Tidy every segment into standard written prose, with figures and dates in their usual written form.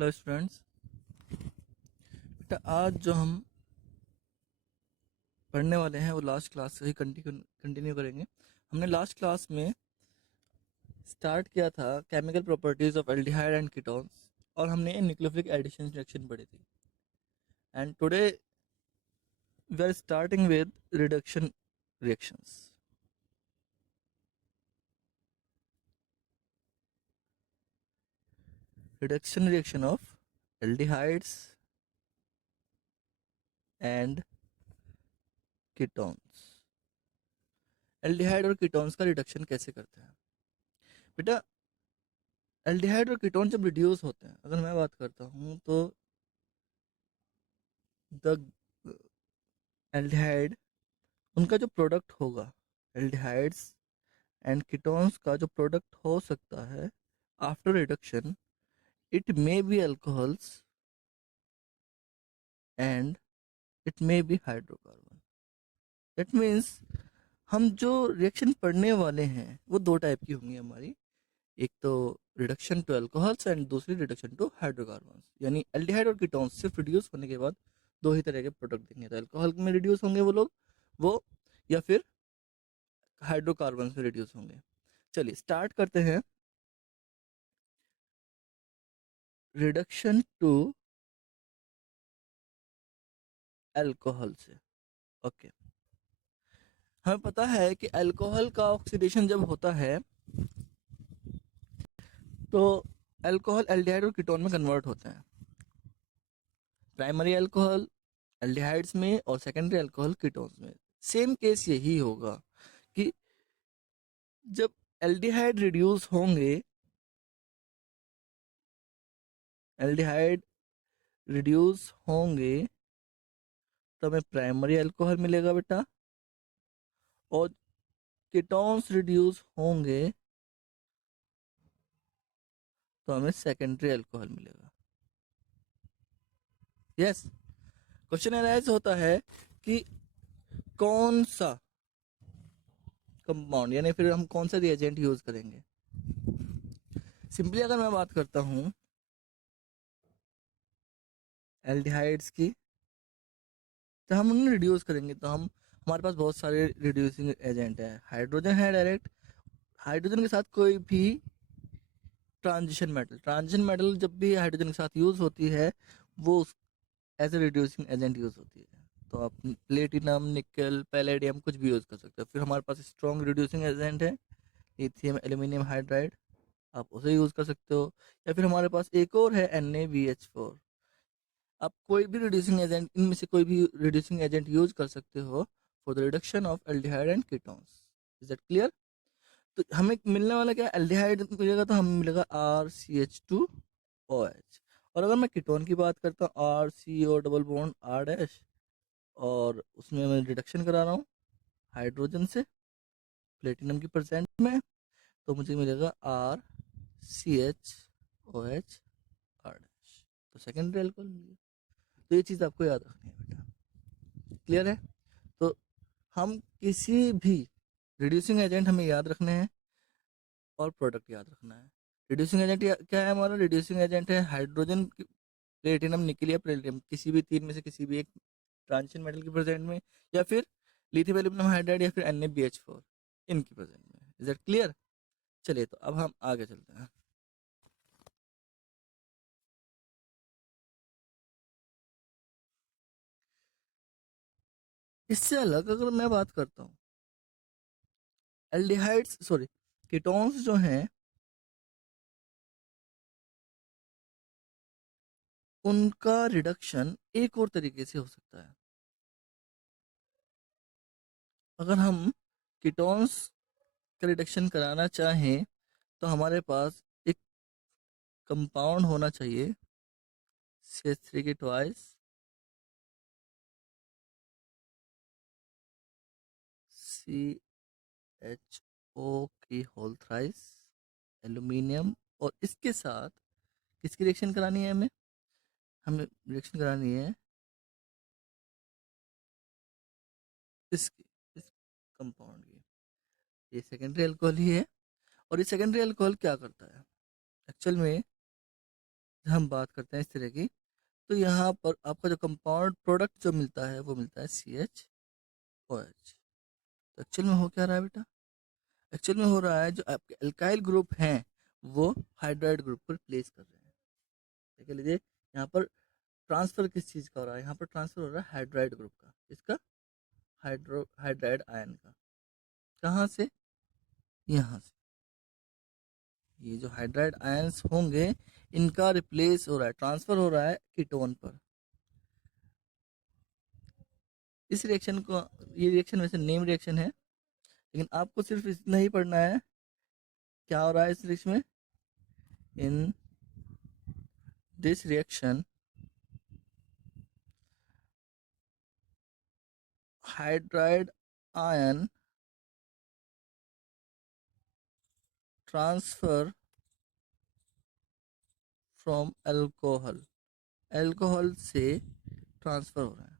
Hello students. बेटा आज जो हम पढ़ने वाले हैं वो लास्ट क्लास से ही कंटिन्यू करेंगे। हमने लास्ट क्लास में स्टार्ट किया था chemical properties of aldehyde and ketones और हमने न्यूक्लियोफिलिक एडिशन रिएक्शन पढ़ी थी। And today we are starting with reduction reactions. Reduction reaction of aldehydes and ketones. Aldehyde और कीटोन्स का रिडक्शन कैसे करते हैं बेटा? एल्डिहाइड और कीटोन जब रिड्यूस होते हैं, अगर मैं बात करता हूँ तो द एल्डिहाइड, उनका जो प्रोडक्ट होगा, एल्डिहाइड्स एंड कीटोन्स का जो प्रोडक्ट हो सकता है after reduction, it may be alcohols and it may be hydrocarbon. That means हम जो रिएक्शन पढ़ने वाले हैं वो दो टाइप की होंगी हमारी। एक तो रिडक्शन टू अल्कोहल्स एंड दूसरी रिडक्शन टू हाइड्रोकार्बन। यानी एल्डिहाइड और कीटोन्स सिर्फ रिड्यूस होने के बाद दो ही तरह के प्रोडक्ट देंगे, तो अल्कोहल में रिड्यूस होंगे वो लोग, वो, या फिर हाइड्रोकार्बन में रिड्यूस होंगे। चलिए स्टार्ट करते हैं रिडक्शन टू अल्कोहल से। ओके, हमें पता है कि अल्कोहल का ऑक्सीडेशन जब होता है तो अल्कोहल एल्डिहाइड और कीटोन में कन्वर्ट होते हैं। प्राइमरी अल्कोहल एल्डिहाइड्स में और सेकेंडरी अल्कोहल कीटोन्स में। सेम केस यही होगा कि जब एल्डिहाइड रिड्यूस होंगे, एल्डिहाइड रिड्यूस होंगे तो हमें प्राइमरी अल्कोहल मिलेगा बेटा, और कीटोन्स रिड्यूस होंगे तो हमें सेकेंडरी अल्कोहल मिलेगा। यस, क्वेश्चन एनालाइज होता है कि कौन सा कंपाउंड, यानी फिर हम कौन सा रिएजेंट यूज करेंगे। सिंपली अगर मैं बात करता हूं एल्डिहाइड्स की, तो हम उन्हें रिड्यूस करेंगे तो हमारे पास बहुत सारे रिड्यूसिंग एजेंट है। हाइड्रोजन है डायरेक्ट, हाइड्रोजन के साथ कोई भी ट्रांजिशन मेटल जब भी हाइड्रोजन के साथ यूज होती है वो as a reducing agent use होती है। तो आप प्लेटिनम, निकल, पैलेडियम कुछ भी यूज कर सकते हो। फिर हमारे पास स्ट्रॉन्ग रिड्यूसिंग एजेंट है लिथियम एल्यूमिनियम हाइड्राइड, आप उसे यूज कर सकते हो। या फिर हमारे पास एक और है NaBH4। आप कोई भी रिड्यूसिंग एजेंट, इनमें से कोई भी रिड्यूसिंग एजेंट यूज कर सकते हो for the reduction of aldehyde and ketones. Is that clear? तो हमें मिलने वाला क्या, एल्डिहाइड मिलेगा तो हमें मिलेगा RCH2OH। और अगर मैं कीटोन की बात करता हूँ RCO double bond R dash, और उसमें मैं रिडक्शन करा रहा हूँ हाइड्रोजन से प्लेटिनम की प्रेजेंट में, तो मुझे मिलेगा RCHOH R डैश। तो सेकेंडरी अल्कोहल मिल गया। तो ये चीज़ आपको याद रखनी है बेटा। क्लियर है? तो हम किसी भी रिड्यूसिंग एजेंट हमें याद रखने हैं और प्रोडक्ट याद रखना है। रिड्यूसिंग एजेंट क्या है हमारा? रिड्यूसिंग एजेंट है हाइड्रोजन, प्लेटिनम, निकल या प्लेटिनम, किसी भी तीन में से किसी भी एक ट्रांजिशन मेटल की प्रेजेंट में, या फिर लिथियम एल्यूमिनियम हाइड्राइड, या फिर NaBH4 इनकी प्रेजेंट में। Is that clear? चलिए तो अब हम आगे चलते हैं। इससे अलग अगर मैं बात करता हूँ, एल्डिहाइड्स सॉरी कीटोन्स जो हैं उनका रिडक्शन एक और तरीके से हो सकता है। अगर हम कीटोन्स का रिडक्शन कराना चाहें तो हमारे पास एक कंपाउंड होना चाहिए CH3 के ट्वाइस, CHO की होल थ्राइस, एल्यूमिनियम, और इसके साथ किसकी रिएक्शन करानी है? हमें हमें रिएक्शन करानी है इसकी, इस कंपाउंड की। ये सेकेंडरी अल्कोहल ही है। और ये सेकेंडरी अल्कोहल क्या करता है एक्चुअल में? हम बात करते हैं इस तरह की, तो यहाँ पर आपका जो कंपाउंड प्रोडक्ट जो मिलता है वो मिलता है CH OH। तो एक्चुअल में हो क्या रहा है बेटा, एक्चुअल में हो रहा है जो आपके अल्काइल ग्रुप हैं वो हाइड्राइड ग्रुप पर प्लेस कर रहे हैं। देख लीजिए यहाँ पर ट्रांसफर किस चीज़ का हो रहा है, यहाँ पर ट्रांसफर हो रहा है हाइड्राइड ग्रुप का, इसका हाइड्राइड आयन का। कहाँ से, यहाँ से। ये जो हाइड्राइड आयंस होंगे इनका रिप्लेस हो रहा है, ट्रांसफर हो रहा है कीटोन पर। इस रिएक्शन को, ये रिएक्शन वैसे नेम रिएक्शन है, लेकिन आपको सिर्फ इतना ही पढ़ना है क्या हो रहा है इस रिएक्शन में। In this reaction hydride ion transfer from alcohol, alcohol से ट्रांसफर हो रहा है,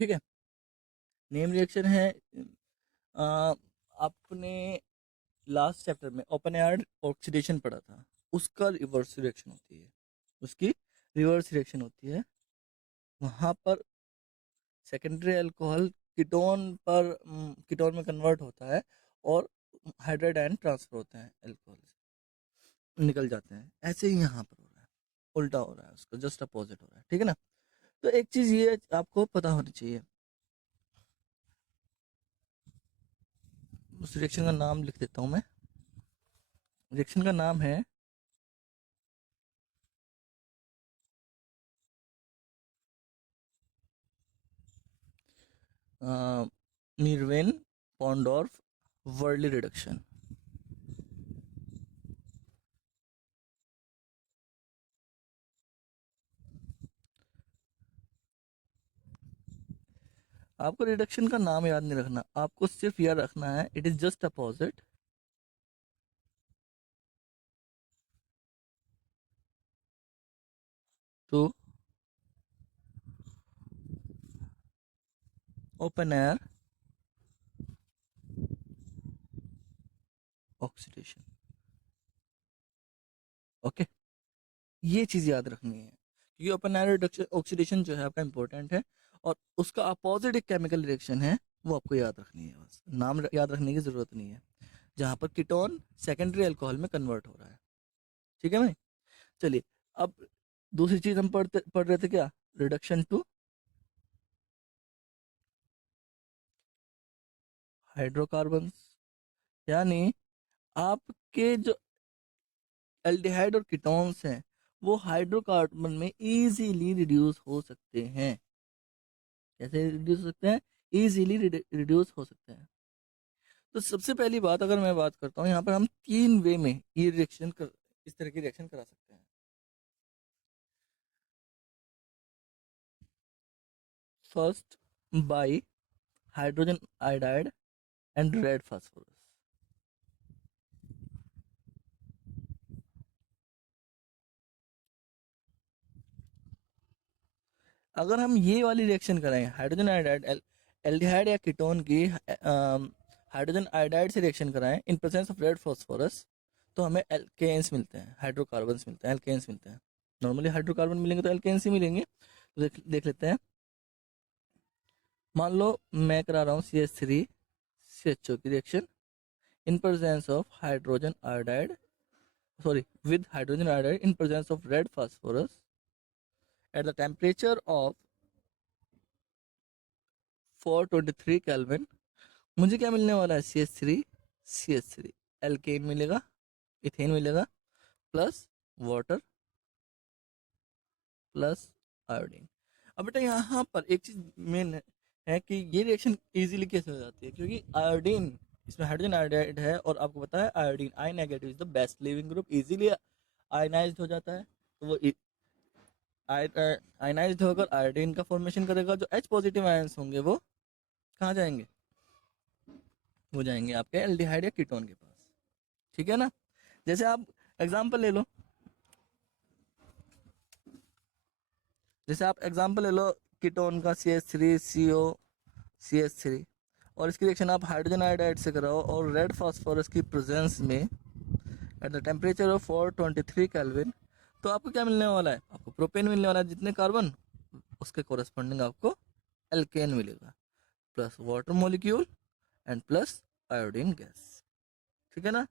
ठीक है। नेम रिएक्शन है। आपने लास्ट चैप्टर में ओपन एयर ऑक्सीडेशन पढ़ा था, उसका रिवर्स रिएक्शन होती है, उसकी रिवर्स रिएक्शन होती है। वहाँ पर सेकेंडरी अल्कोहल कीटोन में कन्वर्ट होता है और हाइड्राइड आयन ट्रांसफर होते हैं, अल्कोहल से निकल जाते हैं। ऐसे ही यहाँ पर हो रहा है, उल्टा हो रहा है, उसका जस्ट अपोजिट हो रहा है, ठीक है ना। तो एक चीज ये आपको पता होनी चाहिए, उस रिएक्शन का नाम लिख देता हूँ मैं। रिएक्शन का नाम है मीरवेन पॉन्डोर्फ वर्ली रिडक्शन। आपको रिडक्शन का नाम याद नहीं रखना, आपको सिर्फ याद रखना है it is just opposite to open air oxidation. Okay, ये चीज याद रखनी है क्योंकि ओपन एयर रिडक्शन ऑक्सीडेशन जो है आपका इंपॉर्टेंट है, और उसका अपोजिट एक केमिकल रिएक्शन है वो आपको याद रखनी है, बस नाम याद रखने की जरूरत नहीं है, जहाँ पर कीटोन सेकेंडरी अल्कोहल में कन्वर्ट हो रहा है, ठीक है भाई। चलिए अब दूसरी चीज हम पढ़ रहे थे क्या, रिडक्शन टू हाइड्रोकार्बन, यानी आपके जो एल्डिहाइड और कीटोन्स हैं वो हाइड्रोकार्बन में इजीली रिड्यूस हो सकते हैं। कैसे रिड्यूस हो सकते हैं, इजीली रिड्यूस हो सकते हैं। तो सबसे पहली बात अगर मैं बात करता हूँ, यहाँ पर हम 3 वे में ये रिएक्शन कर, इस तरह की रिएक्शन करा सकते हैं। First, bye hydrogen iodide and red phosphorus. अगर हम ये वाली रिएक्शन करें हाइड्रोजन आयोडाइड एल्डिहाइड या कीटोन की हाइड्रोजन आयोडाइड से रिएक्शन कराएं in presence of red phosphorus, तो हमें एल्केन्स मिलते हैं, हाइड्रोकार्बन्स मिलते हैं, एल्केन्स मिलते हैं। नॉर्मली हाइड्रोकार्बन मिलेंगे तो एल्केन्स ही मिलेंगे। तो देख लेते हैं। मान लो मैं करा रहा हूँ CH3CHO की reaction in presence of hydrogen iodide, sorry with hydrogen iodide in presence of red phosphorus at the temperature of 423 kelvin. मुझे क्या मिलने वाला है, CH3 एल्केन मिलेगा, इथेन मिलेगा, प्लस वाटर प्लस आयोडीन। अब बेटा यहाँ पर एक चीज मेन है कि ये रिएक्शन इजीली कैसे हो जाती है, क्योंकि आयोडीन इसमें हाइड्रोजन आयोडाइड है और आपको पता है iodine I negative is the best leaving group, easily ionised हो जाता है। तो वो आयनाइज्ड होकर आयोडीन का फॉर्मेशन करेगा, जो H पॉजिटिव आयंस होंगे वो कहाँ जाएंगे, वो जाएंगे आपके एल्डिहाइड या कीटोन के पास, ठीक है ना। जैसे आप एग्जांपल ले लो, जैसे आप एग्जांपल ले लो कीटोन का CH3CO CH3, और इसकी रिएक्शन आप हाइड्रोजन आयोडाइड से कराओ और रेड फास्फोरस की प्रेजेंस में at the temperature of 423 kelvin, तो आपको क्या मिलने वाला है, आपको प्रोपेन मिलने वाला है, जितने कार्बन उसके कोरस्पॉन्डिंग आपको एल्केन मिलेगा, plus water molecule and plus iodine gas. ठीक है ना।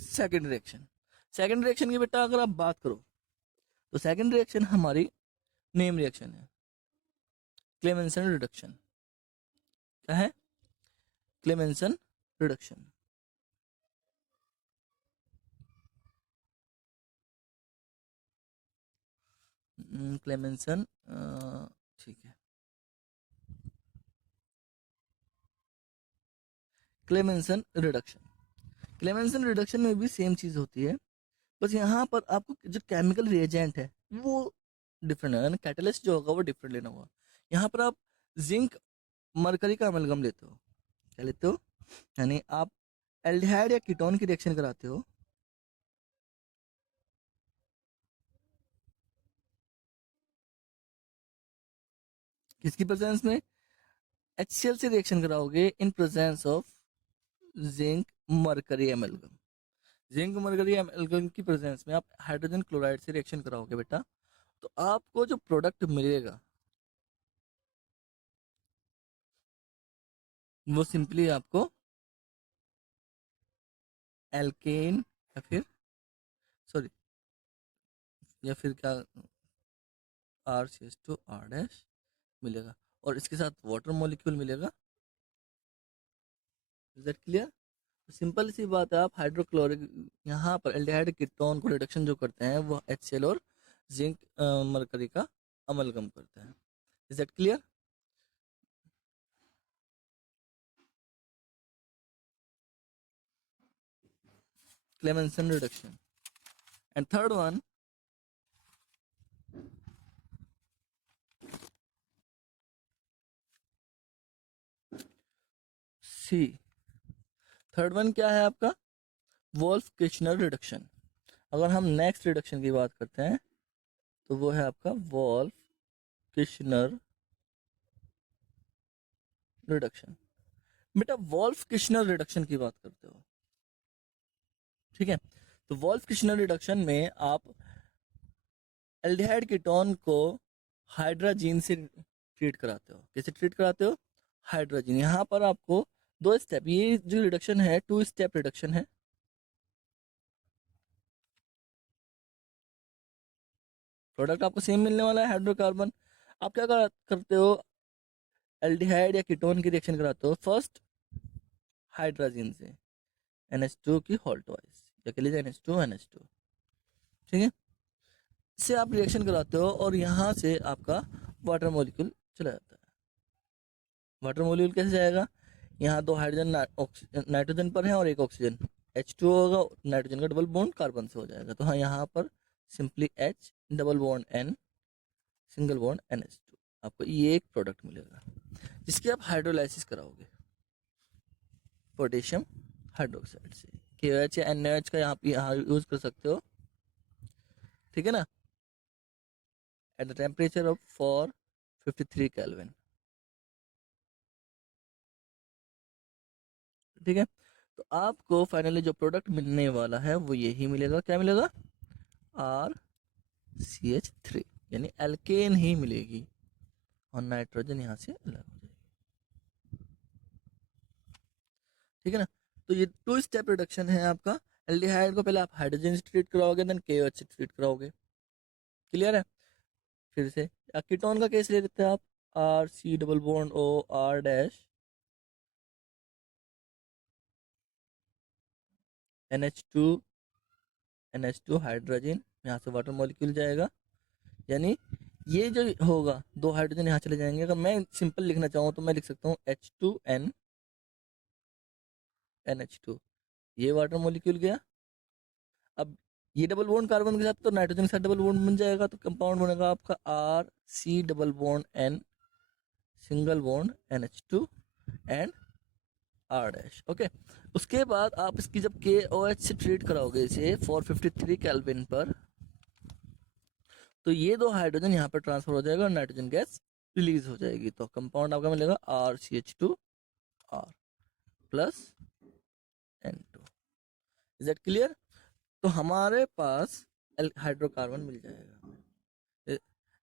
सेकेंड रिएक्शन, सेकेंड रिएक्शन की बेटा अगर आप बात करो तो सेकेंड रिएक्शन हमारी नेम रिएक्शन है, क्लेमेंसन रिडक्शन। क्या है, क्लेमेंसन रिडक्शन। क्लेमेंसन, ठीक है, क्लेमेंसन रिडक्शन। क्लेमेंसन रिडक्शन में भी सेम चीज होती है, बस यहाँ पर आपको जो केमिकल रिएजेंट है वो डिफरेंट है, यानी कैटलिस्ट जो होगा वो डिफरेंट लेना होगा। यहाँ पर आप जिंक मरकरी का अमलगम लेते हो, क्या लेते हो, यानी आप एल्डिहाइड या कीटोन की रिएक्शन कराते हो, किसकी प्रेजेंस में, HCl से रिएक्शन कराओगे in presence of zinc mercury amalgam. Zinc mercury amalgam की प्रेजेंस में आप हाइड्रोजन क्लोराइड से रिएक्शन कराओगे बेटा, तो आपको जो प्रोडक्ट मिलेगा वो सिंपली आपको एल्केन या फिर सॉरी या फिर क्या RCH2R- मिलेगा, और इसके साथ वाटर मॉलिक्यूल मिलेगा। Is that clear. सिंपल सी बात है, आप हाइड्रोक्लोरिक यहाँ पर एल्डिहाइड कीटोन को रिडक्शन जो करते हैं वो HCl और जिंक मरकरी का अमलगम करते हैं। Is that clear. Clemmensen reduction. And third one, see, third one क्या है आपका, वोल्फ किर्चनर रिडक्शन। अगर हम नेक्स्ट रिडक्शन की बात करते हैं तो वो है आपका वोल्फ किर्चनर रिडक्शन। बेटा वोल्फ किर्चनर रिडक्शन की बात करते हो, ठीक है, तो वोल्फ किर्चनर रिडक्शन में आप एल्डिहाइड कीटोन को हाइड्राजीन से ट्रीट कराते हो। कैसे ट्रीट कराते हो, हाइड्रोजन। यहाँ पर आपको दो स्टेप, ये जो रिडक्शन है 2 स्टेप रिडक्शन है। प्रोडक्ट आपको सेम मिलने वाला है, हाइड्रोकार्बन। आप क्या करते हो, एल्डिहाइड या कीटोन की रिएक्शन कराते हो फर्स्ट हाइड्रोजन से NH2 की हॉल्ट वाइज, या कह लीजिए NH2 NH2, ठीक है, से आप रिएक्शन कराते हो और यहाँ से आपका वाटर मॉलिक्यूल चला जाता है। वाटर मॉलिक्यूल कैसे जाएगा, यहाँ दो हाइड्रोजन नाइट्रोजन पर है और एक ऑक्सीजन, H2 होगा, नाइट्रोजन का डबल बॉन्ड कार्बन से हो जाएगा, तो हाँ यहाँ पर simply H double bond N single bond NH2, आपको ये एक प्रोडक्ट मिलेगा जिसकी आप हाइड्रोलाइसिस कराओगे पोटेशियम हाइड्रोक्साइड से। KOH या NaOH का यहाँ यूज कर सकते हो, ठीक है ना, at the temperature of 453 kelvin. ठीक है, तो आपको फाइनली जो प्रोडक्ट मिलने वाला है वो यही मिलेगा, क्या मिलेगा, RCH3, यानी एल्केन ही मिलेगी और नाइट्रोजन यहाँ से अलग हो जाएगी। ठीक है ना, तो ये 2 स्टेप रिडक्शन है आपका। एल्डिहाइड को पहले आप हाइड्रोजन से ट्रीट कराओगे, देन KOH से ट्रीट कराओगे। क्लियर है। फिर से कीटोन का केस ले लेते हैं आप, RC double bond OR dash NH2 hydrogen, यहाँ से वाटर मॉलिक्यूल जाएगा, यानी ये जो होगा दो हाइड्रोजन यहाँ चले जाएंगे। अगर मैं सिंपल लिखना चाहूँ तो मैं लिख सकता हूँ H2N NH2, ये वाटर मॉलिक्यूल गया। अब ये डबल बॉन्ड कार्बन के साथ तो नाइट्रोजन के साथ डबल बॉन्ड बन जाएगा, तो कंपाउंड बनेगा आपका RC double bond N single bond NH2 and R dash. Okay, उसके बाद आप इसकी जब KOH से ट्रीट कराओगे इसे 453 केल्विन पर, तो ये दो हाइड्रोजन यहाँ पर ट्रांसफर हो जाएगा और नाइट्रोजन गैस रिलीज हो जाएगी, तो कंपाउंड आपका मिलेगा RCH2R plus N2। Is that clear? तो हमारे पास हाइड्रोकार्बन मिल जाएगा। ए-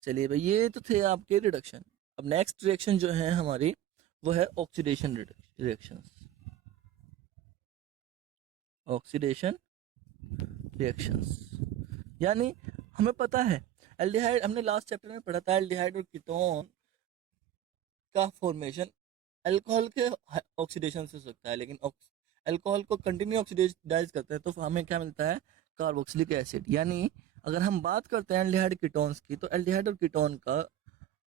चलिए भाई, ये तो थे आपके रिडक्शन। अब नेक्स्ट रिएक्शन जो है हमारी, वो है ऑक्सीडेशन रिएक्शन। ऑक्सीडेशन रिएक्शंस, यानी हमें पता है एल्डिहाइड, हमने लास्ट चैप्टर में पढ़ा था एल्डिहाइड और कीटोन का फॉर्मेशन अल्कोहल के ऑक्सीडेशन से हो सकता है, लेकिन अल्कोहल को कंटिन्यू ऑक्सीडाइज करते हैं तो हमें क्या मिलता है? Carboxylic acid. यानी अगर हम बात करते हैं एल्डिहाइड कीटोन्स की, तो एल्डिहाइड और कीटोन का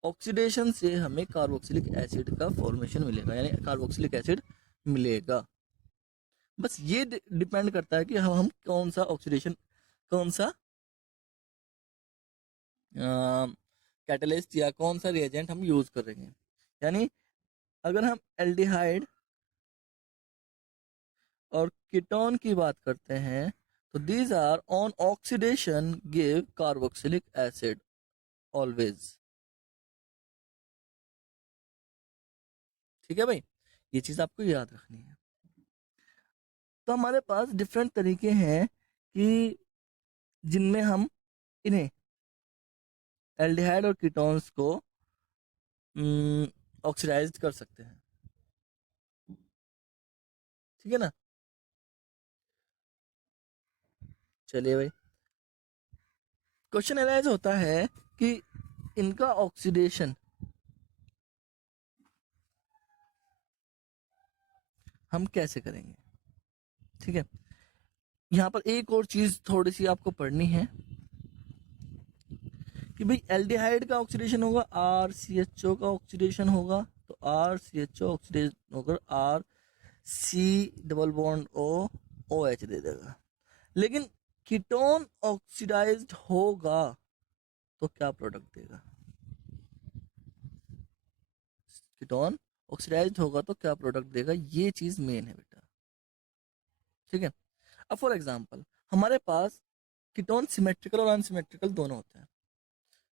ऑक्सीडेशन से हमें कार्बोक्सिलिक एसिड का फॉर्मेशन मिलेगा, यानी कार्बोक्सिलिक एसिड मिलेगा। बस ये डिपेंड करता है कि हम कौन सा ऑक्सीडेशन, कौन सा कैटलिस्ट या कौन सा रिएजेंट हम यूज करेंगे। यानी अगर हम एल्डिहाइड और कीटोन की बात करते हैं, तो these are on oxidation give carboxylic acid always. ठीक है भाई, ये चीज आपको याद रखनी है। तो हमारे पास डिफरेंट तरीके हैं कि जिनमें हम इन्हें एल्डिहाइड और कीटोन्स को ऑक्सीडाइज कर सकते हैं। ठीक है ना? चलिए भाई, क्वेश्चन अराइज होता है कि इनका ऑक्सीडेशन हम कैसे करेंगे। ठीक है, यहाँ पर एक और चीज थोड़ी सी आपको पढ़नी है कि भाई एल्डिहाइड का ऑक्सीडेशन होगा, आर सी एच ओ का ऑक्सीडेशन होगा, तो R C H O oxidation होकर R C double bond O O H दे देगा। लेकिन कीटोन ऑक्सीडाइज्ड होगा तो क्या प्रोडक्ट देगा? कीटोन ऑक्सीडाइज्ड होगा तो क्या प्रोडक्ट देगा, ये चीज मेन है बेटा। ठीक है, अब फॉर एग्जांपल हमारे पास कीटोन सिमेट्रिकल और अनसिमेट्रिकल दोनों होते हैं।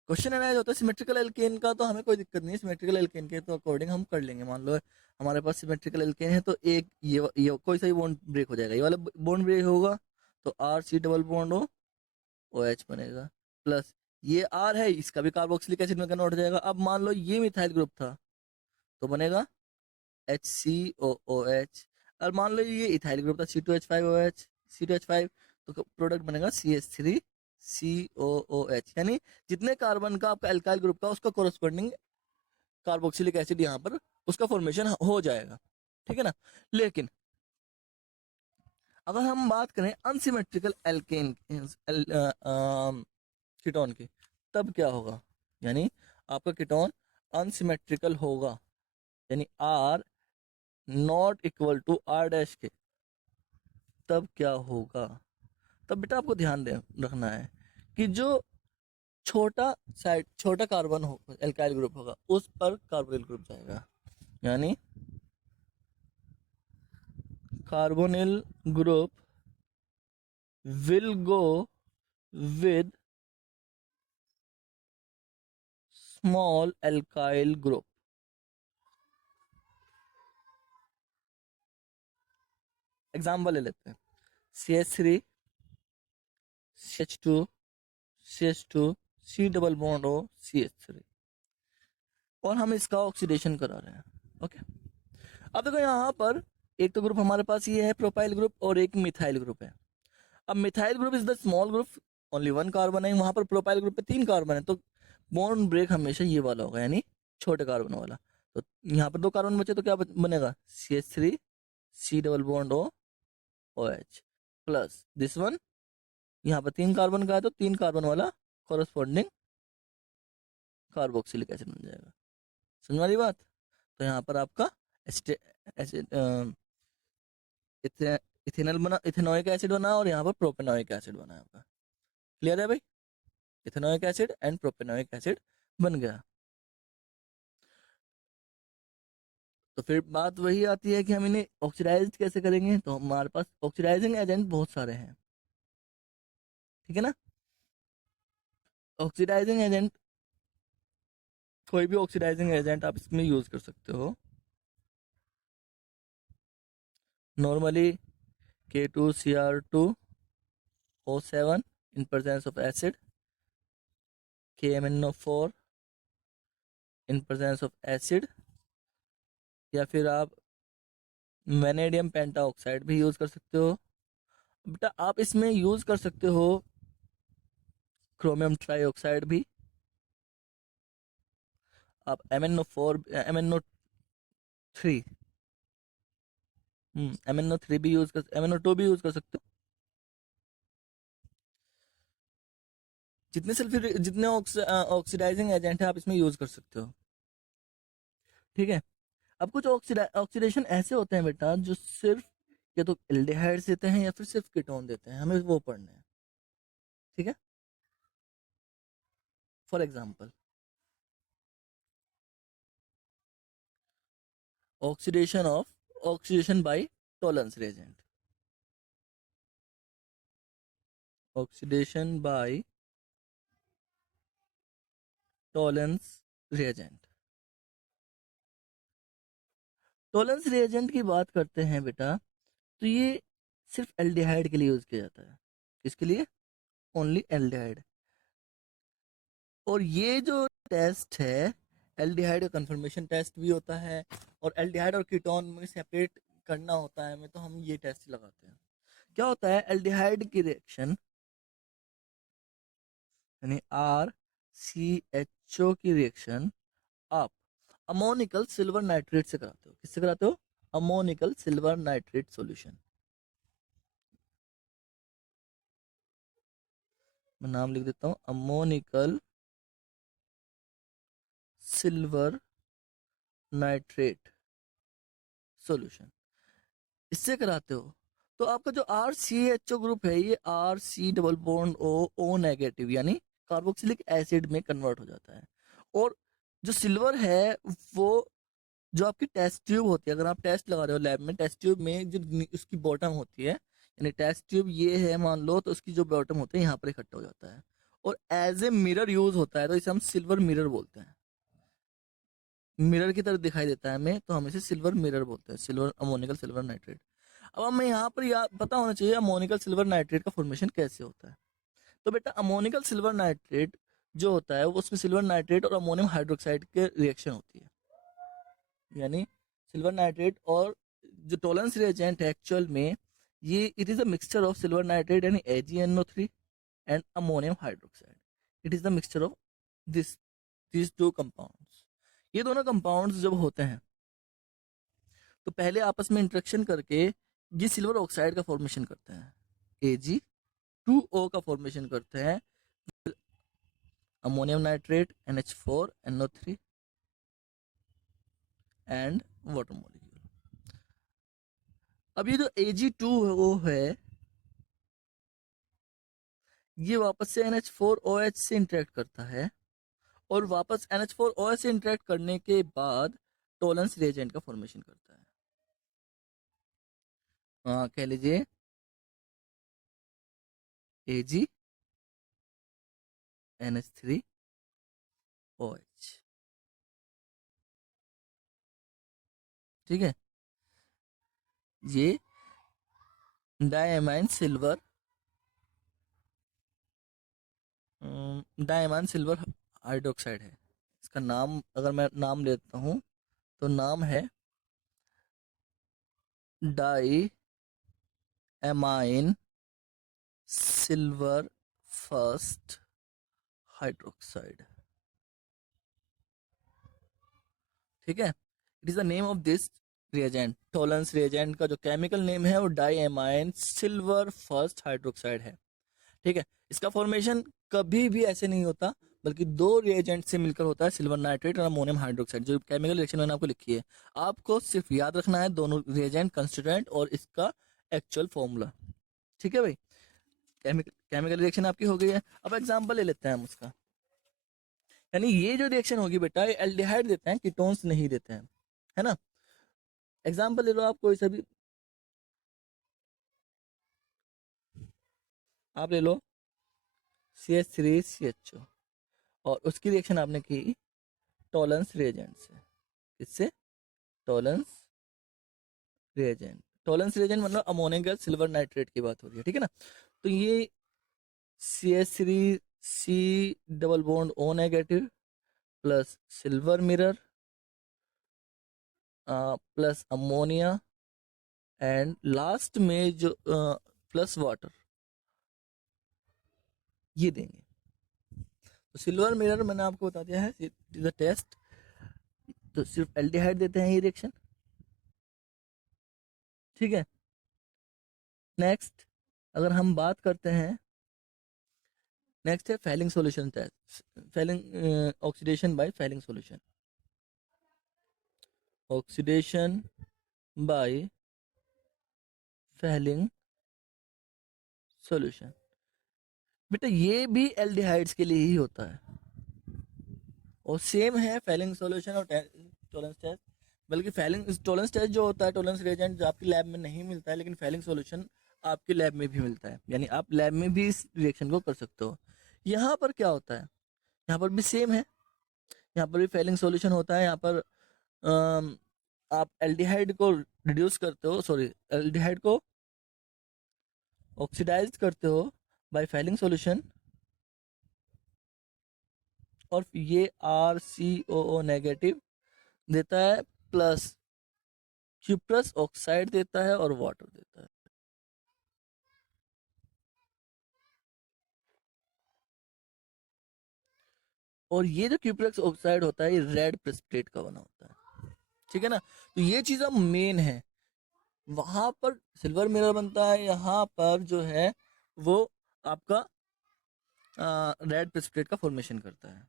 क्वेश्चन अराइज होता है सिमेट्रिकल एल्केन का, तो हमें कोई दिक्कत नहीं है, सिमेट्रिकल एल्केन के तो अकॉर्डिंग हम कर लेंगे। मान लो हमारे पास सिमेट्रिकल एल्केन है, तो एक ये कोई सा भी बॉन्ड ब्रेक हो जाएगा, ये वाला बॉन्ड ब्रेक होगा तो R C double bond O O H बनेगा, प्लस ये आर है, इसका भी कार्बोक्सिलिक एसिड में कन्वर्ट हो जाएगा। अब मान लो ये मिथाइल ग्रुप था तो बनेगा H C O O H. और मान लो ये इथाइल ग्रुप था, C two H five O H, C two H five, तो प्रोडक्ट बनेगा C H three C O O H. यानी जितने कार्बन का आपका एल्काइल ग्रुप का उसका कोरस्पॉन्डिंग कार्बोक्सिलिक एसिड यहाँ पर उसका फॉर्मेशन हो जाएगा। ठीक है ना? लेकिन अगर हम बात करें अनसिमेट्रिकल एल्केन कीटोन की, तब क्या होगा? यानी आपका कीटोन अनसिमेट्रिकल होगा, यानी R not equal to R dash के, तब क्या होगा? तब बेटा आपको ध्यान दे रखना है कि जो छोटा साइड, छोटा कार्बन हो एल्काइल ग्रुप होगा उस पर कार्बोनिल ग्रुप जाएगा, यानी carbonyl group will go with small alkyl group. Example ले लेते हैं, C H three C H two C H two C double bond O C H three, और हम इसका ऑक्सीडेशन करा रहे हैं। ओके, अब देखो यहाँ पर एक तो ग्रुप हमारे पास ये है प्रोपाइल ग्रुप, और एक मिथाइल ग्रुप है। अब methyl group is the small group, only one carbon है, वहां पर प्रोपाइल ग्रुप पे 3 कार्बन है, तो बॉन्ड ब्रेक हमेशा ये वाला होगा, यानी छोटे कार्बन वाला। तो यहाँ पर 2 कार्बन बचे तो क्या बनेगा? C H three C double bond O O H, plus this one, यहाँ पर 3 कार्बन का है तो 3 कार्बन वाला कॉरस्पॉन्डिंग कार्बोक्सिलिक एसिड बन जाएगा। समझ वाली बात? तो यहाँ पर आपका एसिड इथेनॉल बना, इथेनोइक एसिड बना, और यहाँ पर प्रोपेनोइक एसिड बना है आपका। क्लियर है भाई? Ethanoic acid and propanoic acid बन गया। तो फिर बात वही आती है कि हम इन्हें ऑक्सीडाइज कैसे करेंगे, तो हमारे पास ऑक्सीडाइजिंग एजेंट बहुत सारे हैं। ठीक है ना? ऑक्सीडाइजिंग एजेंट, कोई भी ऑक्सीडाइजिंग एजेंट आप इसमें यूज कर सकते हो। Normally K2Cr2O7 in presence of acid, KMnO4 in presence of acid, या फिर आप वेनेडियम पेंटाऑक्साइड भी यूज़ कर सकते हो। बेटा आप इसमें यूज़ कर सकते हो क्रोमियम ट्राईऑक्साइड भी, आप MnO4 MnO3 MnO3 भी यूज़ कर, MnO2 भी यूज़ कर सकते हो। जितने ऑक्सीडाइजिंग एजेंट है आप इसमें यूज़ कर सकते हो, ठीक है। अब कुछ ऑक्सीडेशन ऐसे होते हैं बेटा जो सिर्फ या तो एल्डिहाइड्स देते हैं या फिर सिर्फ कीटोन देते हैं, हमें वो पढ़ना है, ठीक है। For example oxidation by Tollens reagent, oxidation by Tollens reagent. Tollens reagent की बात करते हैं बेटा, तो ये सिर्फ एल्डिहाइड के लिए यूज किया जाता है। किसके लिए? Only aldehyde. और ये जो टेस्ट है एल्डिहाइड का कंफर्मेशन टेस्ट भी होता है, और एल्डिहाइड और कीटोन में सेपरेट करना होता है हमें, तो हम ये टेस्ट लगाते हैं। क्या होता है एल्डिहाइड की रिएक्शन यानी RCHO की रिएक्शन आप अमोनिकल सिल्वर नाइट्रेट से कराते हो। किससे कराते हो? Ammoniacal silver nitrate solution. मैं नाम लिख देता हूं, अमोनिकल सिल्वर नाइट्रेट सॉल्यूशन, इससे कराते हो। तो आपका जो RCHO ग्रुप है ये RC double bond O negative यानी कार्बोक्सिलिक एसिड में कन्वर्ट हो जाता है। और जो सिल्वर है वो जो आपकी टेस्ट ट्यूब होती है, अगर आप टेस्ट लगा रहे हो लैब में, टेस्ट ट्यूब में जो उसकी बॉटम होती है, यानी टेस्ट ट्यूब ये है मान लो, तो उसकी जो बॉटम होती है यहाँ पर इकट्ठा हो जाता है और एज ए मिरर यूज होता है, तो इसे हम सिल्वर मिरर बोलते हैं। मिरर की तरह दिखाई देता है हमें, तो हम इसे सिल्वर मिरर बोलते हैं, सिल्वर अमोनिकल सिल्वर नाइट्रेट। अब हमें यहाँ पर पता होना चाहिए अमोनिकल सिल्वर नाइट्रेट का फॉर्मेशन कैसे होता है। तो बेटा अमोनिकल सिल्वर नाइट्रेट जो होता है वो उसमें सिल्वर नाइट्रेट और अमोनियम हाइड्रोक्साइड के रिएक्शन होती है, यानी सिल्वर नाइट्रेट और जो टॉलेंस रिएजेंट है एक्चुअल में ये it is a mixture of silver nitrate यानी AgNO3 and ammonium hydroxide. It is the mixture of this these two compounds. ये दोनों कंपाउंड्स जब होते हैं तो पहले आपस में इंटरेक्शन करके ये सिल्वर ऑक्साइड का फॉर्मेशन करते हैं, Ag2O का फॉर्मेशन करते हैं, ammonium nitrate NH4NO3 and water molecule. अब ये जो Ag2O है ये वापस से NH4OH से इंटरेक्ट करता है और वापस NH4OH से इंटरेक्ट करने के बाद टॉलेंस रिएजेंट का फॉर्मेशन करता है। हाँ कह लीजिए AgNH3OH, ठीक है। ये डायमाइन सिल्वर हाइड्रोक्साइड है। इसका नाम अगर मैं नाम लेता हूँ तो नाम है diamine silver first hydroxide, ठीक है। It is the name of this reagent. Tollens reagent का जो केमिकल नेम है वो diamine silver first hydroxide है, ठीक है। इसका फॉर्मेशन कभी भी ऐसे नहीं होता बल्कि दो रिएजेंट से मिलकर होता है, सिल्वर नाइट्रेट और अमोनियम हाइड्रोक्साइड। जो केमिकल रिएक्शन मैंने आपको लिखी है आपको सिर्फ याद रखना है दोनों रिएजेंट, कंस्टिट्यूएंट और इसका एक्चुअल फॉर्मूला, ठीक है भाई। केमिकल रिएक्शन आपकी हो गई है। अब एग्जांपल ले लेते हैं हम उसका, यानी ये जो रिएक्शन होगी बेटा ये एल्डिहाइड देते हैं, कीटोन्स नहीं देते हैं, है ना। एग्जांपल ले लो आप कोई सा भी, आप ले लो CH3CHO और उसकी रिएक्शन आपने की टॉलेंस रिएजेंट से। किससे? Tollens reagent. टॉलरेंस रिएजेंट मतलब अमोनियम गैस सिल्वर नाइट्रेट की बात हो रही है, ठीक है ना। तो ये CH3 C double bond O negative plus silver mirror plus ammonia and last में जो प्लस वाटर, ये देंगे। तो सिल्वर मिरर मैंने आपको बता दिया है, इट इज अ टेस्ट। तो सिर्फ एल्डिहाइड देते हैं ये रिएक्शन, ठीक है। नेक्स्ट अगर हम बात करते हैं, नेक्स्ट है Fehling solution test, Fehling oxidation by Fehling solution, oxidation by Fehling solution. बेटा ये भी एल्डिहाइड्स के लिए ही होता है और सेम है फैलिंग सॉल्यूशन और टॉलरेंस टेस्ट। बल्कि फैलिंग टॉलरेंस टेस्ट जो होता है, टॉलरेंस रिएजेंट जो आपकी लैब में नहीं मिलता है, लेकिन फैलिंग सॉल्यूशन आपकी लैब में भी मिलता है, यानी आप लैब में भी इस रिएक्शन को कर सकते हो। यहाँ पर क्या होता है, यहाँ पर भी सेम है, यहाँ पर भी फैलिंग सॉल्यूशन होता है। यहाँ पर आप एल्डिहाइड को रिड्यूस करते हो, सॉरी एल्डिहाइड को ऑक्सीडाइज करते हो बाय फैलिंग सॉल्यूशन, और ये RCOO नेगेटिव देता है प्लस क्यूप्रस ऑक्साइड देता है और वाटर देता है। और ये जो क्यूप्रस ऑक्साइड होता है ये रेड प्रेसिपिटेट का बना होता है, ठीक है ना। तो ये चीज अब मेन है, वहां पर सिल्वर मिरर बनता है, यहाँ पर जो है वो आपका रेड प्रेसिपिटेट का फॉर्मेशन करता है।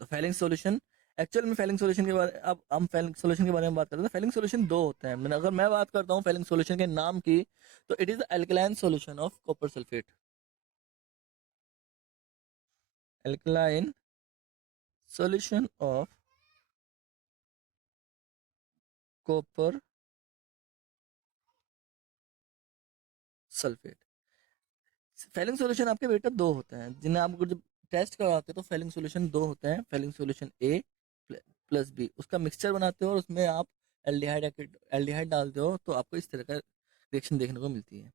तो फैलिंग सॉल्यूशन, एक्चुअल में फैलिंग सॉल्यूशन के बारे, अब हम फैलिंग सॉल्यूशन के बारे में बात करते हैं। फैलिंग सॉल्यूशन दो होते हैं, मैंने अगर मैं बात करता हूँ फैलिंग सॉल्यूशन के नाम की, तो it is alkaline solution of copper sulphate, alkaline solution of copper sulphate. Falling solution आपके बेटा दो होते हैं, जिन्हें आपको जब टेस्ट करवाते हो तो फैलिंग सॉल्यूशन दो होते हैं, falling solution A plus B, उसका मिक्सचर बनाते हो और उसमें आप एल्डिहाइड डालते हो, तो आपको इस तरह का रिएक्शन देखने को मिलती है।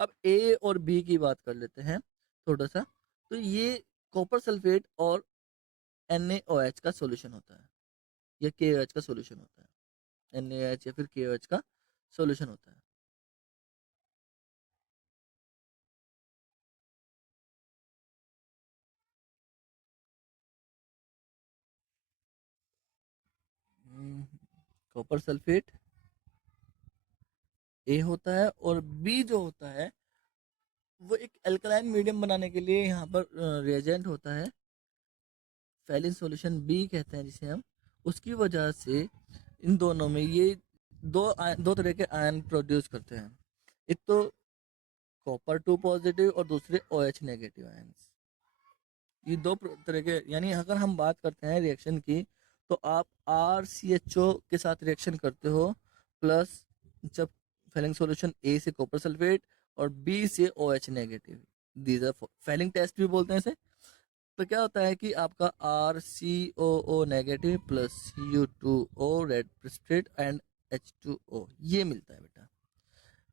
अब A और B की बात कर लेते हैं थोड़ा सा। तो ये कॉपर सल्फेट और NaOH का सॉल्यूशन होता है, या KOH का सॉल्यूशन होता है, NaOH या फिर KOH का सॉल्यूशन होता है। कॉपर सल्फेट A होता है, और B जो होता है वो एक अल्कलाइन मीडियम बनाने के लिए यहाँ पर रिएजेंट होता है, फैलिन सॉल्यूशन B कहते हैं जिसे हम। उसकी वजह से इन दोनों में ये दो तरह के आयन प्रोड्यूस करते हैं, एक तो कॉपर 2 पॉजिटिव और दूसरे OH नेगेटिव आयंस। ये दो तरह के, यानी अगर हम बात करते हैं रिएक्शन की, तो आप RCHO के साथ रिएक्शन करते हो, प्लस जब फैलिंग सॉल्यूशन A से कॉपर सल्फेट और B से OH negative, these are Fehling test भी बोलते हैं इसे। तो क्या होता है कि आपका RCOO negative plus U2O red precipitate and H2O ये मिलता है बेटा।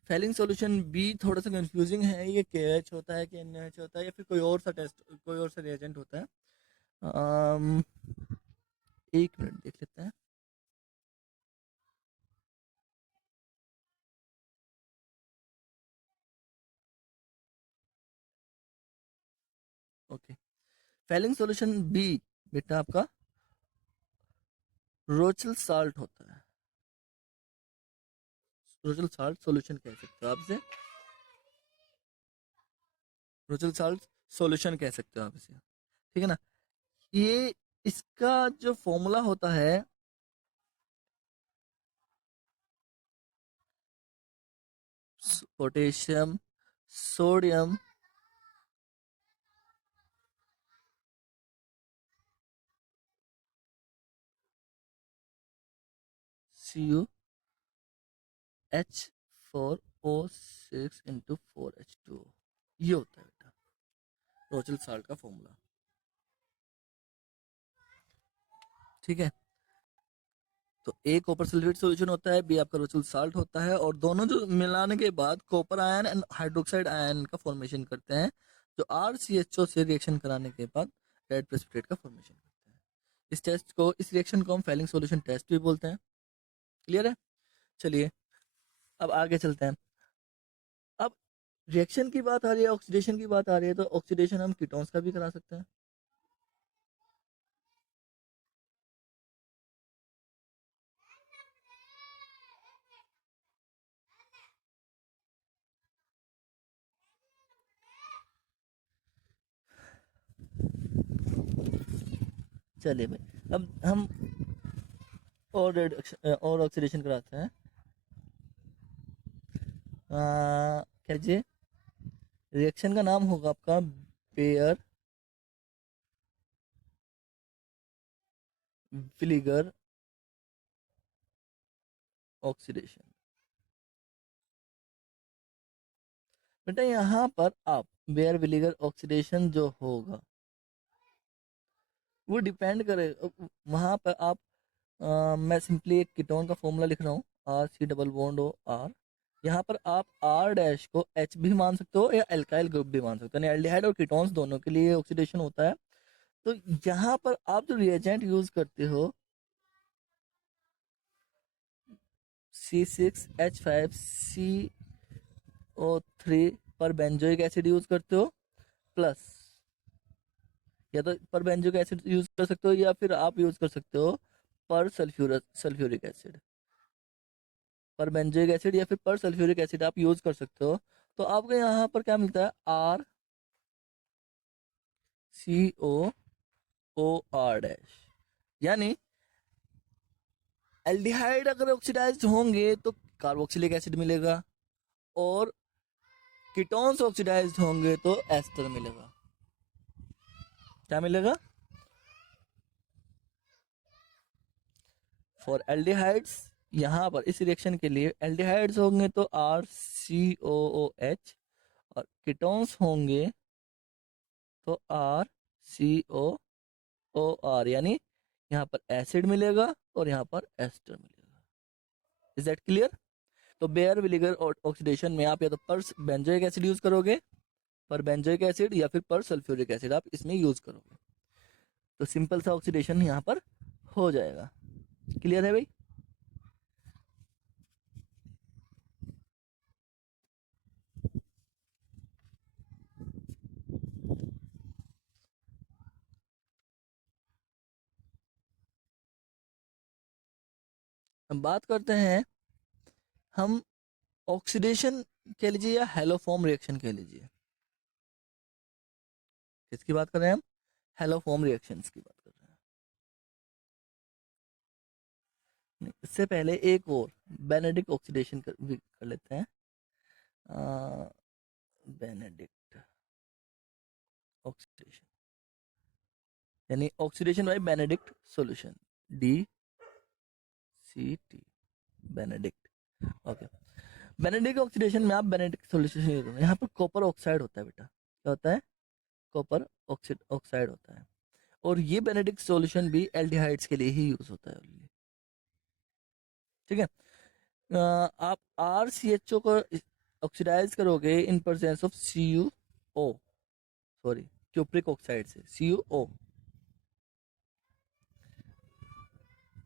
फैलिंग सॉल्यूशन B थोड़ा सा कंफ्यूजिंग है, ये KH होता है कि NH होता है या फिर कोई और सा टेस्ट, कोई और सा रिएजेंट होता है। अम, एक मिनट देख लेते हैं। ओके, फैलिंग सॉल्यूशन B बेटा आपका रोचल साल्ट होता है, रोचल साल्ट सॉल्यूशन कह सकते हो आप इसे, रोचल साल्ट सॉल्यूशन कह सकते हो आप इसे, ठीक है ना। ये इसका जो फॉर्मूला होता है, पोटेशियम सोडियम CuH4O6 × 4H2O, ये होता है बेटा रोचल साल्ट का फॉर्मूला, ठीक है। तो ए कॉपर सल्फेट सॉल्यूशन होता है, बी आपका रोचेल साल्ट होता है, और दोनों जो मिलाने के बाद copper ion and hydroxide ion का फॉर्मेशन करते हैं, जो RCHO से रिएक्शन कराने के बाद रेड प्रेसिपिटेट का फॉर्मेशन करते हैं। इस रिएक्शन को हम फेलिंग सॉल्यूशन टेस्ट भी बोलते हैं। क्लियर है? चलिए अब आगे चलते हैं। अब रिएक्शन की बात आ रही है, ऑक्सीडेशन की बात आ रही है, तो ऑक्सीडेशन हम कीटोन्स का भी करा सकते हैं। चलिए भाई, अब हम और ऑक्सीडेशन कराते हैं। क्या जी, रिएक्शन का नाम होगा आपका बेयर विलीगर ऑक्सीडेशन। बेटा यहाँ पर आप बेयर विलीगर ऑक्सीडेशन जो होगा वो डिपेंड करे, वहाँ पर आप मैं सिंपली एक कीटोन का फॉर्मूला लिख रहा हूँ, RC double bond O R। यहाँ पर आप R डैश को H भी मान सकते हो या एल्काइल ग्रुप भी मान सकते हो, यानी एल्डिहाइड और कीटोन्स दोनों के लिए ऑक्सीडेशन होता है। तो यहाँ पर आप जो रिएजेंट यूज करते हो C6H5CO3 पर बेंजोइक एसिड यूज करते हो, प्लस या तो पर बेंजोइक एसिड यूज कर सकते हो या फिर आप यूज कर सकते हो पर सल्फ्यूरिक एसिड। पर बेंजोइक एसिड या फिर पर सल्फ्यूरिक एसिड आप यूज कर सकते हो। तो आपको यहाँ पर क्या मिलता है, RCOOR डैश, यानी एल्डिहाइड अगर ऑक्सीडाइज्ड होंगे तो कार्बोक्सिलिक एसिड मिलेगा, और कीटोन्स ऑक्सीडाइज्ड होंगे तो एस्टर मिलेगा। क्या मिलेगा? फॉर एल्डिहाइड्स, यहाँ पर इस रिएक्शन के लिए एल्डिहाइड्स होंगे तो RCOOH, और कीटोन्स होंगे तो RCOOR, यानी यहाँ पर एसिड मिलेगा और यहाँ पर एस्टर मिलेगा। Is that clear? तो बेयर विलीगर ऑक्सीडेशन में आप या तो पर बेंजोइक एसिड यूज करोगे, पर बेंजोइक एसिड, या फिर पर सल्फ्यूरिक एसिड आप इसमें यूज करोगे, तो सिंपल सा ऑक्सीडेशन यहाँ पर हो जाएगा। क्लियर है भाई? हम बात करते हैं, हम ऑक्सीडेशन कह लीजिए या हेलोफॉर्म रिएक्शन कह लीजिए, किसकी बात कर रहे हैं हम? हेलोफॉर्म रिएक्शंस की बात कर रहे हैं। नहीं, इससे पहले एक और बेनेडिक्ट ऑक्सीडेशन कर लेते हैं। बेनेडिक्ट ऑक्सीडेशन, यानी oxidation by Benedict solution, DCT, Benedict. Okay, Benedict oxidation में आप बेनेडिक्ट सॉल्यूशन यूज करेंगे। यहाँ पर कॉपर ऑक्साइड होता है बेटा, क्या होता है? कॉपर ऑक्साइड होता है, और ये बेनेडिक्ट सॉल्यूशन भी एल्डिहाइड्स के लिए ही यूज होता है only। ठीक है? आप RCHO को ऑक्सीडाइज करोगे in presence of CuO, sorry cupric oxide से, CuO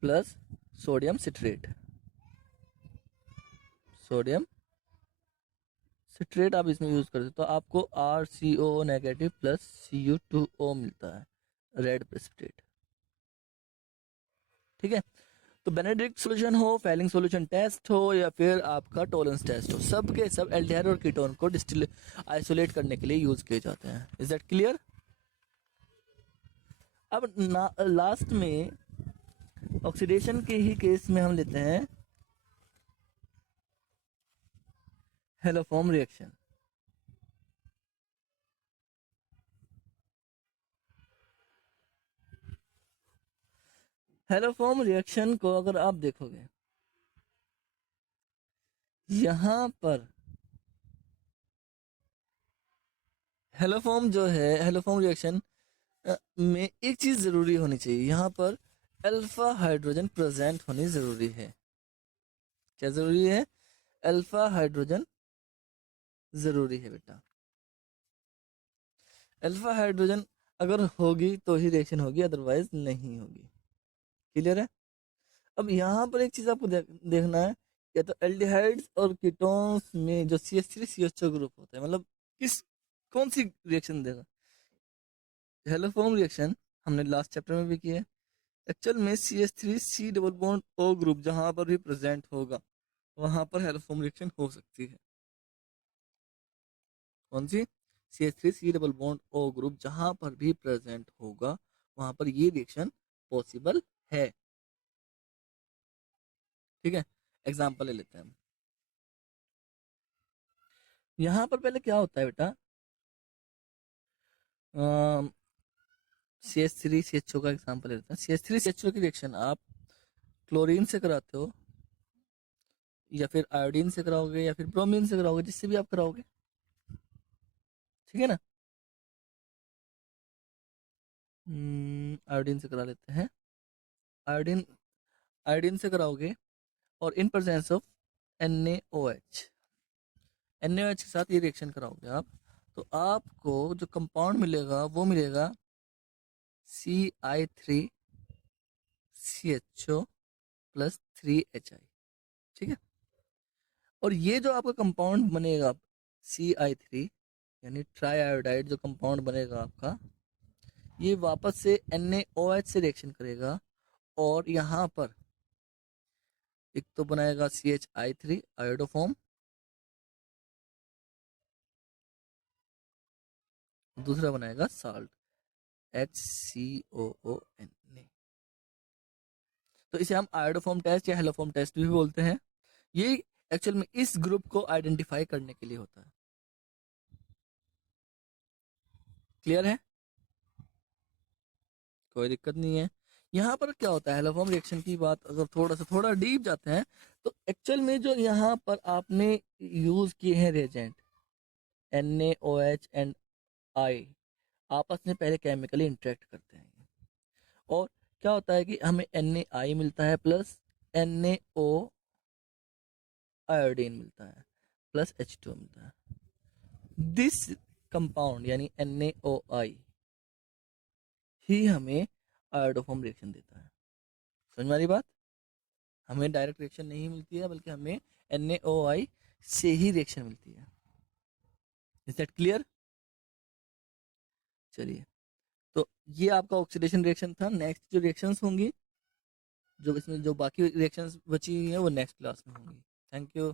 plus sodium citrate. Sodium citrate आप इसमें यूज कर सकते हो, तो आपको RCO नेगेटिव प्लस Cu2O मिलता है, रेड प्रेसिपिटेट। ठीक है? तो बेनेडिक्ट सॉल्यूशन हो, फेलिंग सॉल्यूशन टेस्ट हो, या फिर आपका टॉलरेंस टेस्ट हो, सब के सब एल्डिहाइड और कीटोन को डिस्टिल आइसोलेट करने के लिए यूज किए जाते हैं। Is that clear? अब लास्ट में ऑक्सीडेशन के ही केस में हम लेते हैं हेलोफॉर्म रिएक्शन। हेलोफॉर्म रिएक्शन को अगर आप देखोगे, यहां पर हेलोफॉर्म जो है, हेलोफॉर्म रिएक्शन में एक चीज जरूरी होनी चाहिए, यहाँ पर अल्फा हाइड्रोजन प्रेजेंट होनी जरूरी है। क्या जरूरी है? अल्फा हाइड्रोजन जरूरी है बेटा। अल्फा हाइड्रोजन अगर होगी तो ही रिएक्शन होगी, अदरवाइज नहीं होगी। क्लियर है? अब यहाँ पर एक चीज आपको देखना है, या तो एल्डिहाइड्स और कीटोन्स में जो CH3 CH2 ग्रुप होता है, मतलब किस कौन सी रिएक्शन देगा? हेलोफॉर्म रिएक्शन हमने लास्ट चैप्टर में भी किया है। एक्चुअल में CH3 C double bond O group जहां पर भी प्रेजेंट होगा वहां पर हेलोफॉर्म रिएक्शन हो सकती है। कौन सी? CH3 C double bond O group जहां पर भी प्रेजेंट होगा वहां पर ये रिएक्शन पॉसिबल है। ठीक है, एग्जांपल ले लेते हैं हम। यहाँ पर पहले क्या होता है बेटा, CH3 CHO का एग्जांपल ले लेते हैं। CH3 CHO की रिएक्शन आप क्लोरीन से कराते हो, या फिर आयोडीन से कराओगे, या फिर ब्रोमीन से कराओगे, जिससे भी आप कराओगे। ठीक है ना? आयोडीन से करा लेते हैं। आयोडीन आयोडीन से कराओगे और in presence of NaOH NaOH के साथ ये रिएक्शन कराओगे आप, तो आपको जो कंपाउंड मिलेगा वो मिलेगा CI3CHO प्लस 3HI। ठीक है, और ये जो आपका कंपाउंड बनेगा CI3 यानी ट्राई आयोडाइड जो कंपाउंड बनेगा आपका, ये वापस से NaOH से रिएक्शन करेगा और यहाँ पर एक तो बनाएगा CHI3 आयोडोफॉर्म, दूसरा बनाएगा साल्ट HCOON। तो इसे हम आयोडोफॉर्म टेस्ट या हेलोफॉर्म टेस्ट भी बोलते हैं। ये एक्चुअल में इस ग्रुप को आइडेंटिफाई करने के लिए होता है। क्लियर है? कोई दिक्कत नहीं है। यहाँ पर क्या होता है, हेलोफॉर्म रिएक्शन की बात अगर थोड़ा डीप जाते हैं, तो एक्चुअल में जो यहाँ पर आपने यूज किए हैं रिएजेंट NaOH एंड I आपस में पहले केमिकली इंटरेक्ट करते हैं, और क्या होता है कि हमें Na मिलता है प्लस NaO आयोडीन मिलता है प्लस H2 मिलता है। दिस कंपाउंड यानी NaOI ही हमें आयोडोफॉर्म रिएक्शन देता है। समझ में आ रही बात? हमें डायरेक्ट रिएक्शन नहीं मिलती है, बल्कि हमें NaOI से ही रिएक्शन मिलती है। Is that clear? चलिए, तो ये आपका ऑक्सीडेशन रिएक्शन था। नेक्स्ट जो रिएक्शंस होंगी, जो इसमें जो बाकी रिएक्शंस बची हुई हैं वो नेक्स्ट क्लास में होंगी। Thank you.